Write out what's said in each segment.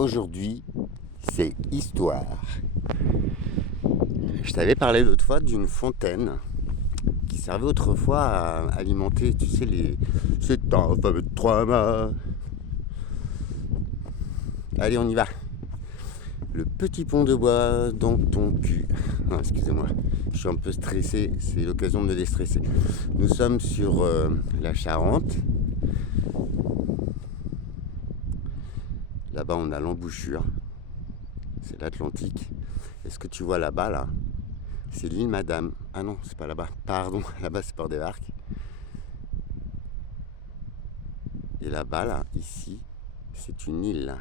Aujourd'hui, c'est histoire. Je t'avais parlé l'autre fois d'une fontaine qui servait autrefois à alimenter, tu sais, c'est un fameux 3 mâts. Allez, on y va. Le petit pont de bois dans ton cul. Non, excusez-moi, je suis un peu stressé, c'est l'occasion de me déstresser. Nous sommes sur la Charente. Là-bas, on a l'embouchure. C'est l'Atlantique. Est-ce que tu vois là-bas, là? C'est l'île Madame. Ah non, c'est pas là-bas. Pardon, là-bas, c'est Port des Barques. Et là-bas, là, ici, c'est une île.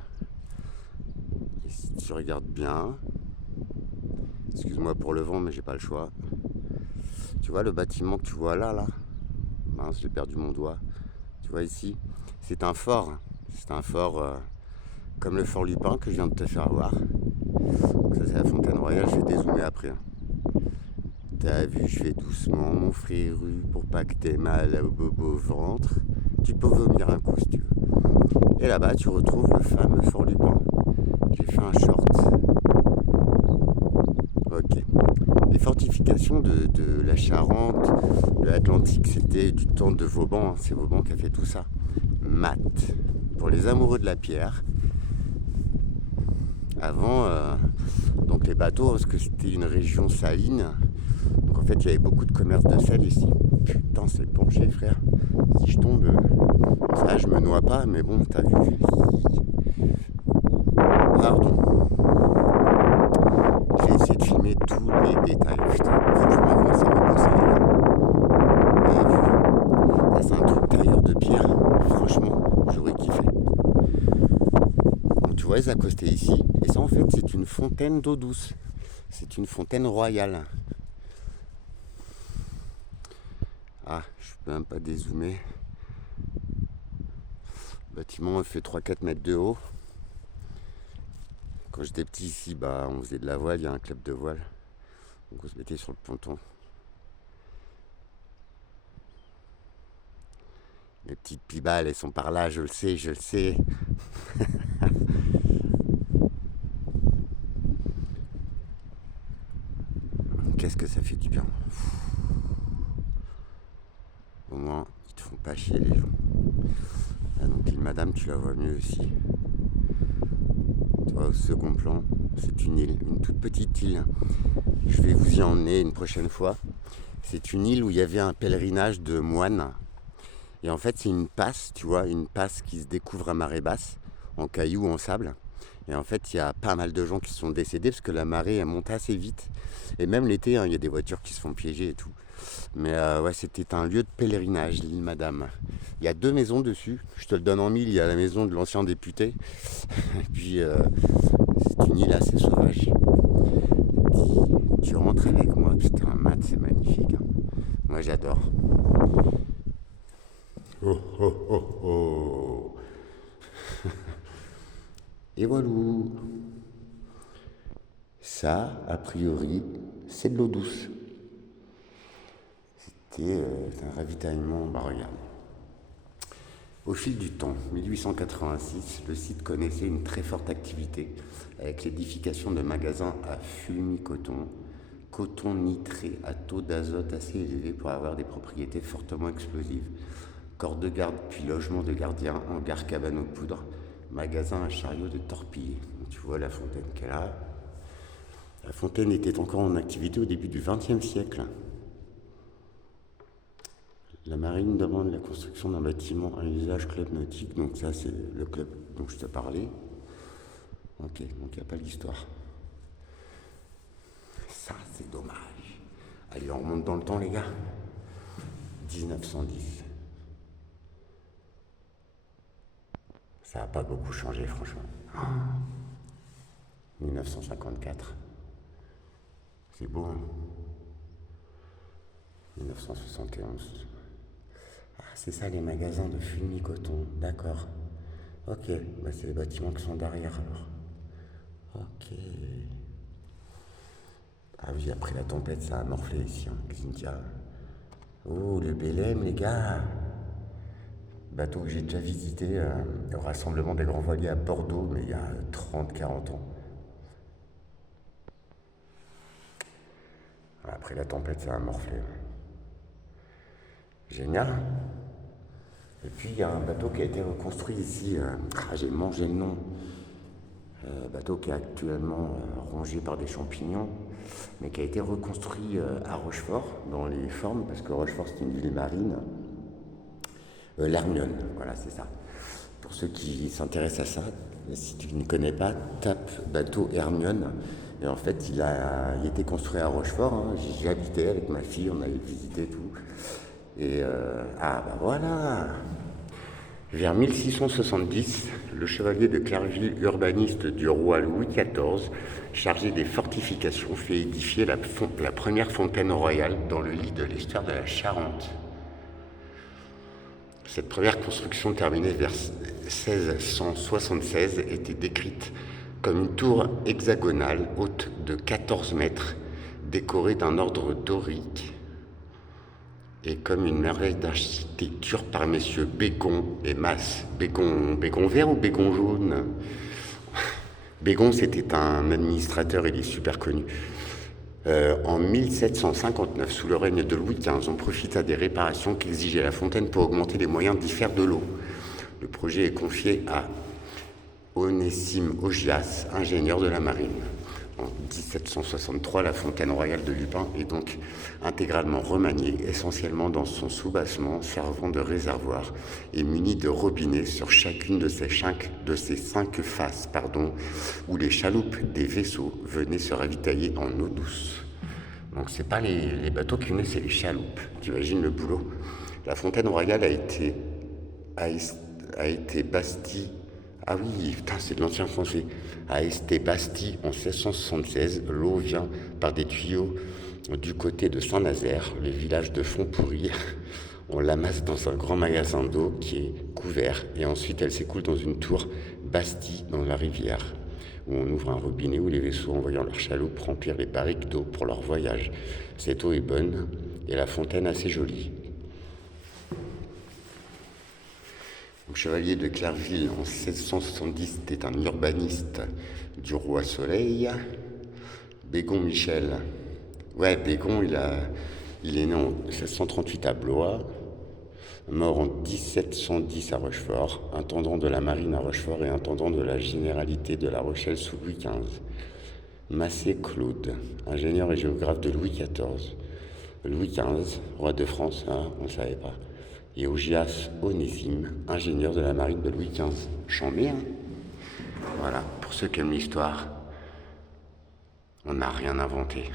Et si tu regardes bien, excuse-moi pour le vent, mais j'ai pas le choix. Tu vois le bâtiment que tu vois là, là? Mince, j'ai perdu mon doigt. Tu vois ici? C'est un fort. C'est un fort comme le fort Lupin que je viens de te faire voir. Donc ça, c'est la Fontaine Royale. Je vais dézoomer après. T'as vu, je fais doucement mon fréru pour pas que t'aies mal au bobo ventre. Tu peux vomir un coup si tu veux. Et là-bas, tu retrouves le fameux fort Lupin. J'ai fait un short. Ok. Les fortifications de la Charente, de l'Atlantique, c'était du temps de Vauban. C'est Vauban qui a fait tout ça. Mat. Pour les amoureux de la pierre. Avant, donc les bateaux, parce que c'était une région saline. Donc en fait, il y avait beaucoup de commerce de sel ici. Putain, c'est penché, frère. Si je tombe, ça, je me noie pas, mais bon, t'as vu. Pardon. J'ai essayé de filmer tous les détails. Putain, franchement, avant, ça va bosser, les gars. Vous avez vu? Ça, c'est un truc tailleur de pierre. Franchement, j'aurais kiffé. Donc, tu vois, ils accostaient ici. Et ça, en fait, c'est une fontaine d'eau douce. C'est une fontaine royale. Ah, je peux même pas dézoomer. Le bâtiment fait 3-4 mètres de haut. Quand j'étais petit ici, bah, on faisait de la voile, il y a un club de voile. Donc on se mettait sur le ponton. Les petites pibales, elles sont par là, je le sais, je le sais. Qu'est-ce que ça fait du bien. Au moins, ils te font pas chier les gens. Ah, donc l'île Madame, tu la vois mieux aussi. Tu vois, au second plan, c'est une île, une toute petite île. Je vais vous y emmener une prochaine fois. C'est une île où il y avait un pèlerinage de moines. Et en fait, c'est une passe, tu vois, une passe qui se découvre à marée basse, en cailloux, en sable. Et en fait, il y a pas mal de gens qui sont décédés parce que la marée, elle monte assez vite. Et même l'été, hein, il y a des voitures qui se font piéger et tout. Mais ouais, c'était un lieu de pèlerinage, l'île Madame. Il y a 2 maisons dessus. Je te le donne en mille. Il y a la maison de l'ancien député. Et puis, c'est une île assez sauvage. Tu rentres avec moi. Putain, Matt, c'est magnifique. Hein. Moi, j'adore. Oh, oh, oh, oh. Et voilà. Ça, a priori, c'est de l'eau douce. C'était un ravitaillement. Bah, regarde. Au fil du temps, 1886, le site connaissait une très forte activité avec l'édification de magasins à fulmi-coton, coton nitré à taux d'azote assez élevé pour avoir des propriétés fortement explosives, corps de garde puis logement de gardien, hangar cabane aux poudres, magasin à chariot de torpillés. Tu vois la fontaine qu'elle a. La fontaine était encore en activité au début du XXe siècle. La marine demande la construction d'un bâtiment à usage club nautique, donc ça c'est le club dont je te parlais. Ok, donc il n'y a pas l'histoire. Ça c'est dommage. Allez, on remonte dans le temps les gars. 1910. Ça n'a pas beaucoup changé franchement. 1954. C'est beau hein. 1971. Ah, c'est ça les magasins de fulmi-coton, d'accord. Ok, bah c'est les bâtiments qui sont derrière alors. Ok. Ah oui, après la tempête, ça a morflé ici, hein, Xintia. Oh, le Bélem, les gars. Bateau que j'ai déjà visité au rassemblement des grands voiliers à Bordeaux, mais il y a 30-40 ans. Après la tempête, ça a morflé. Génial. Et puis il y a un bateau qui a été reconstruit ici. J'ai mangé le nom. Bateau qui est actuellement rongé par des champignons, mais qui a été reconstruit à Rochefort, dans les formes, parce que Rochefort c'est une ville marine. L'Hermione, voilà, c'est ça. Pour ceux qui s'intéressent à ça, si tu ne connais pas, tape bateau Hermione. Et en fait, il a été construit à Rochefort. Hein. J'y habitais avec ma fille, on allait visiter tout. Et voilà. Vers 1670, le chevalier de Clerville, urbaniste du roi Louis XIV, chargé des fortifications, fait édifier la première fontaine royale dans le lit de l'estuaire de la Charente. Cette première construction, terminée vers 1676, était décrite comme une tour hexagonale haute de 14 mètres, décorée d'un ordre dorique, et comme une merveille d'architecture par messieurs Bégon et Masse. Bégon vert ou Bégon jaune? Bégon, c'était un administrateur, il est super connu. En 1759, sous le règne de Louis XV, on profita des réparations qu'exigeait la fontaine pour augmenter les moyens d'y faire de l'eau. Le projet est confié à Onésime Augias, ingénieur de la marine. En 1763, la fontaine royale de Lupin est donc intégralement remaniée, essentiellement dans son soubassement servant de réservoir et munie de robinets sur chacune de ses 5 faces, où les chaloupes des vaisseaux venaient se ravitailler en eau douce. Donc c'est pas les bateaux qui venaient, c'est les chaloupes. Tu imagines le boulot. La fontaine royale a été bâtie. Ah oui, putain, c'est de l'ancien français. A été bâtie en 1676. L'eau vient par des tuyaux du côté de Saint-Nazaire, le village de Fontpourri. On l'amasse dans un grand magasin d'eau qui est couvert et ensuite elle s'écoule dans une tour bastille dans la rivière où on ouvre un robinet où les vaisseaux envoyant leurs chaloupes remplir les barriques d'eau pour leur voyage. Cette eau est bonne et la fontaine assez jolie. Le chevalier de Clerville, en 1670, était un urbaniste du roi Soleil. Bégon Michel. Ouais, Bégon, il est né en 1638 à Blois, mort en 1710 à Rochefort, intendant de la marine à Rochefort et intendant de la généralité de La Rochelle sous Louis XV. Massé Claude, ingénieur et géographe de Louis XIV. Louis XV, roi de France, hein, on ne savait pas. Et Augias Onésime, ingénieur de la marine de Louis XV. Chambé, hein. Voilà, pour ceux qui aiment l'histoire, on n'a rien inventé.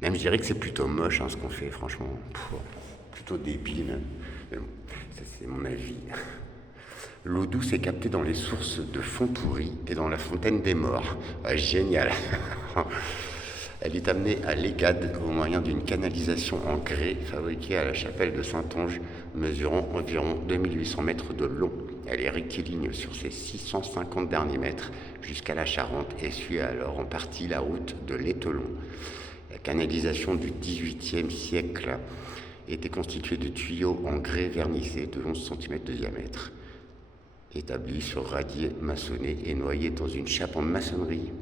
Même je dirais que c'est plutôt moche ce qu'on fait, franchement. Plutôt débile, même. Mais bon, ça c'est mon avis. L'eau douce est captée dans les sources de Fontpourri et dans la fontaine des Morts. Ah, génial. Elle est amenée à l'Égade au moyen d'une canalisation en grès fabriquée à la chapelle de Saint-Onge, mesurant environ 2800 mètres de long. Elle est rectiligne sur ses 650 derniers mètres jusqu'à la Charente et suit alors en partie la route de l'Ételon. La canalisation du XVIIIe siècle était constituée de tuyaux en grès vernissés de 11 cm de diamètre, établis sur radier maçonné et noyés dans une chape en maçonnerie.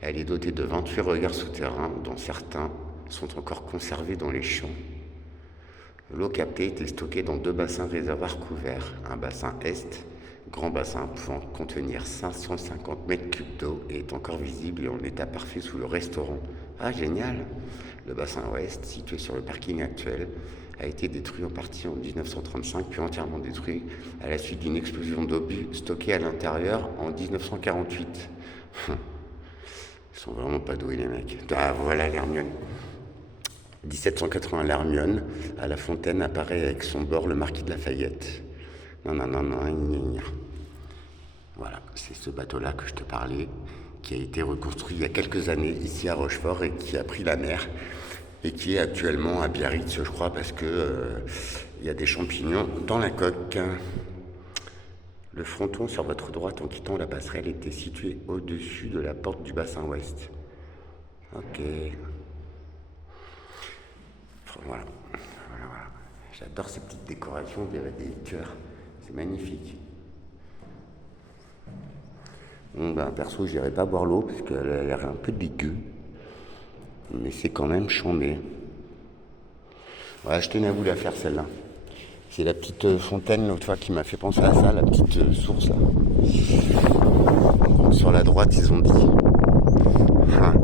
Elle est dotée de 28 regards souterrains, dont certains sont encore conservés dans les champs. L'eau captée était stockée dans 2 bassins réservoirs couverts. Un bassin est, grand bassin pouvant contenir 550 mètres cubes d'eau, est encore visible et en état parfait sous le restaurant. Ah, génial! Le bassin ouest, situé sur le parking actuel, a été détruit en partie en 1935, puis entièrement détruit à la suite d'une explosion d'obus stockés à l'intérieur en 1948. Ils sont vraiment pas doués les mecs. Ah voilà l'Hermione. 1780, l'Hermione, à la fontaine, apparaît avec son bord le marquis de Lafayette. Non. Voilà, c'est ce bateau-là que je te parlais, qui a été reconstruit il y a quelques années ici à Rochefort et qui a pris la mer et qui est actuellement à Biarritz, je crois, parce que il y a des champignons dans la coque. Le fronton sur votre droite en quittant la passerelle était situé au-dessus de la porte du bassin ouest. Ok. Voilà. J'adore ces petites décorations, des cœurs. C'est magnifique. Bon, ben, perso, j'irai pas boire l'eau parce qu'elle a l'air un peu dégueu. Mais c'est quand même chambé. Voilà, je tenais à vous la faire celle-là. C'est la petite fontaine l'autre fois qui m'a fait penser à ça, la petite source là. Donc, sur la droite, ils ont dit. Hein.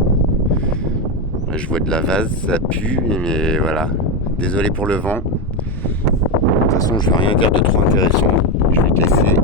Je vois de la vase, ça pue, mais voilà. Désolé pour le vent. De toute façon, je vais rien dire de trop intéressant. Je vais te laisser.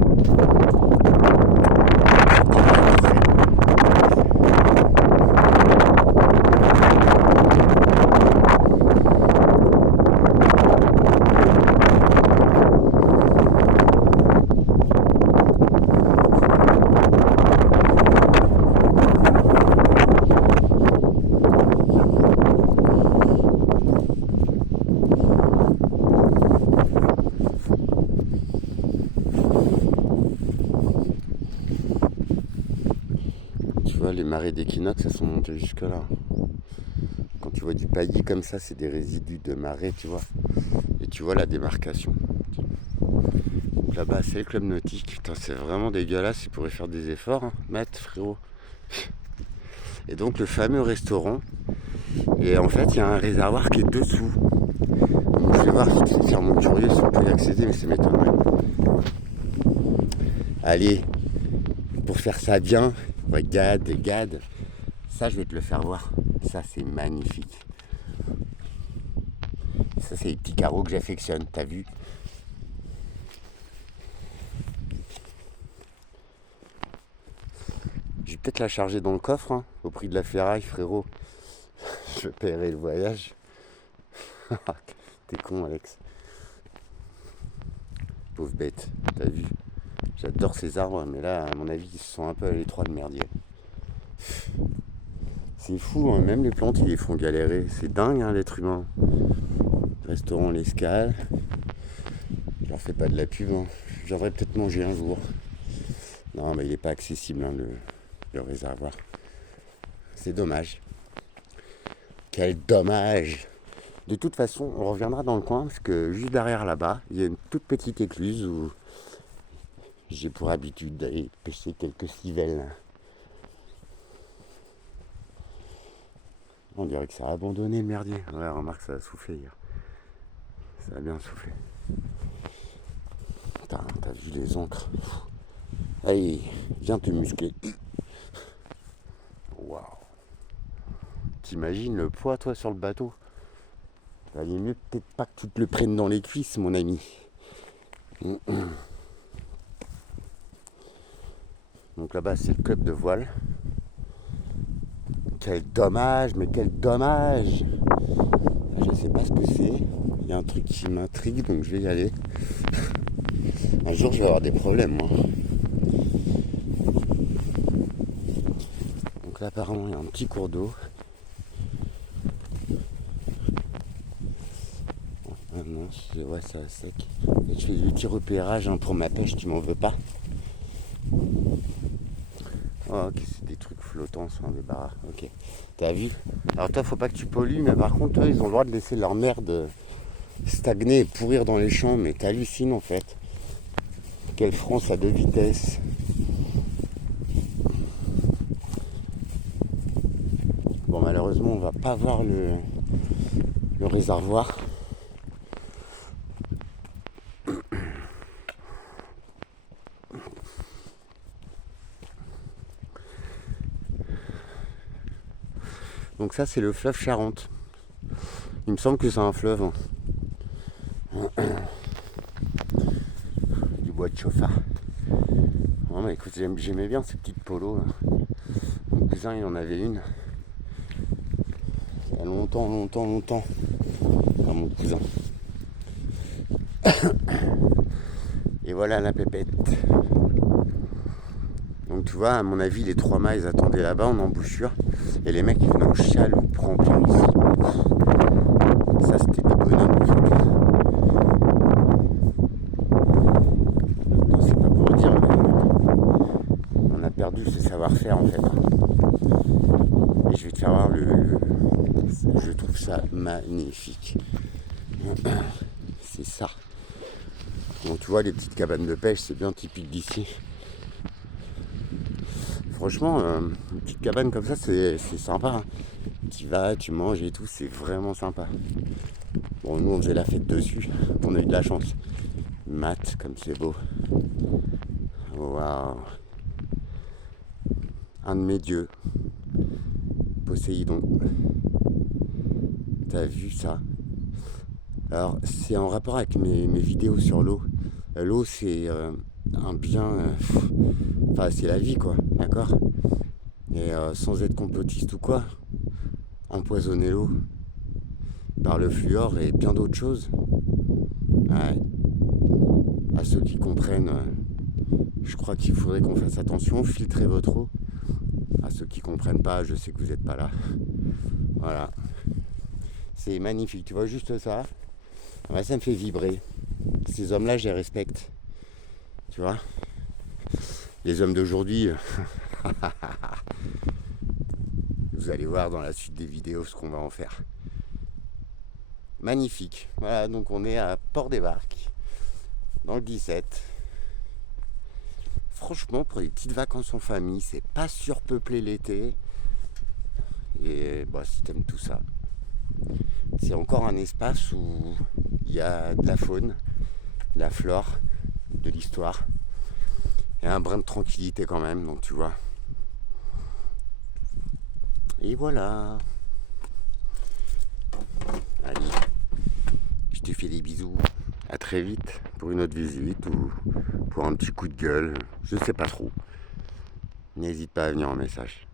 Les marées d'équinoxe, elles sont montées jusque là. Quand tu vois du paillis comme ça, c'est des résidus de marée, tu vois. Et tu vois la démarcation. Donc là-bas, c'est le club nautique. Putain, c'est vraiment dégueulasse. Ils pourraient faire des efforts, hein. Matt, frérot. Et donc le fameux restaurant. Et en fait, il y a un réservoir qui est dessous. Donc, je vais voir si c'est mon curieux si on peut y accéder, mais ça m'étonnerait. Allez, pour faire ça bien. Regarde, ça je vais te le faire voir, ça c'est magnifique. Ça c'est les petits carreaux que j'affectionne, t'as vu? Je vais peut-être la charger dans le coffre, hein, au prix de la ferraille, frérot. Je paierai le voyage. T'es con, Alex. Pauvre bête, t'as vu? J'adore ces arbres, mais là, à mon avis, ils se sont un peu à l'étroit de merdier. C'est fou, hein, même les plantes, ils les font galérer. C'est dingue, hein, l'être humain. Restaurant L'Escale. Je leur fais pas de la pub. Hein. Je viendrai peut-être manger un jour. Non, mais il n'est pas accessible, hein, le réservoir. C'est dommage. Quel dommage! De toute façon, on reviendra dans le coin, parce que juste derrière là-bas, il y a une toute petite écluse où j'ai pour habitude d'aller pêcher quelques civelles. On dirait que ça a abandonné le merdier. Ouais, remarque, ça a soufflé hier. Ça a bien soufflé. Putain, t'as vu les encres. Allez, viens te muscler. Waouh. T'imagines le poids, toi, sur le bateau? Il valait mieux peut-être pas que tu te le prennes dans les cuisses, mon ami. Donc là-bas, c'est le club de voile. Quel dommage, mais quel dommage! Je ne sais pas ce que c'est. Il y a un truc qui m'intrigue, donc je vais y aller. Un jour, je vais avoir des problèmes, moi. Donc là, apparemment, il y a un petit cours d'eau. Ah non, ouais, ça va sec. Je fais du petit repérage, hein, pour ma pêche, tu m'en veux pas? Oh, ok, c'est des trucs flottants, ça, des barras. Ok, t'as vu? Alors toi, faut pas que tu pollues, mais par contre, eux, ils ont le droit de laisser leur merde stagner et pourrir dans les champs, mais t'hallucines en fait. Quelle France à deux vitesses. Bon, malheureusement, on va pas voir le réservoir. Donc ça, c'est le fleuve Charente. Il me semble que c'est un fleuve. Hein. Du bois de chauffard. Non, mais écoute, j'aimais bien ces petites polos. Là. Mon cousin, il en avait une. Il y a longtemps. Enfin, mon cousin. Et voilà la pépette. Donc tu vois, à mon avis, les 3 mâts, ils attendaient là-bas en embouchure. Et les mecs, ils venaient en chaloupe remplis ici. Ça, c'était des bonhommes, en fait. Non, c'est pas pour dire, mais on a perdu ce savoir-faire, en fait. Et je vais te faire voir je trouve ça magnifique. c'est ça. Bon, tu vois, les petites cabanes de pêche, c'est bien typique d'ici. Franchement, une petite cabane comme ça, c'est sympa. Hein. Tu vas, tu manges et tout, c'est vraiment sympa. Bon, nous, on faisait la fête dessus. On a eu de la chance. Mat, comme c'est beau. Waouh. Un de mes dieux. Poséidon. T'as vu ça? Alors, c'est en rapport avec mes vidéos sur l'eau. L'eau, c'est un bien... Enfin, c'est la vie, quoi. D'accord? Et sans être complotiste ou quoi, empoisonner l'eau par le fluor et bien d'autres choses. Ouais. À ceux qui comprennent, je crois qu'il faudrait qu'on fasse attention, filtrez votre eau. À ceux qui comprennent pas, je sais que vous n'êtes pas là. Voilà. C'est magnifique, tu vois juste ça. Ouais, ça me fait vibrer. Ces hommes-là, je les respecte. Tu vois? Les hommes d'aujourd'hui, vous allez voir dans la suite des vidéos ce qu'on va en faire. Magnifique. Voilà, donc on est à Port-des-Barques, dans le 17. Franchement, pour les petites vacances en famille, c'est pas surpeuplé l'été. Et bah, si t'aimes tout ça, c'est encore un espace où il y a de la faune, de la flore, de l'histoire. Et un brin de tranquillité quand même, donc tu vois. Et voilà. Allez, je te fais des bisous. À très vite pour une autre visite ou pour un petit coup de gueule. Je sais pas trop. N'hésite pas à venir en message.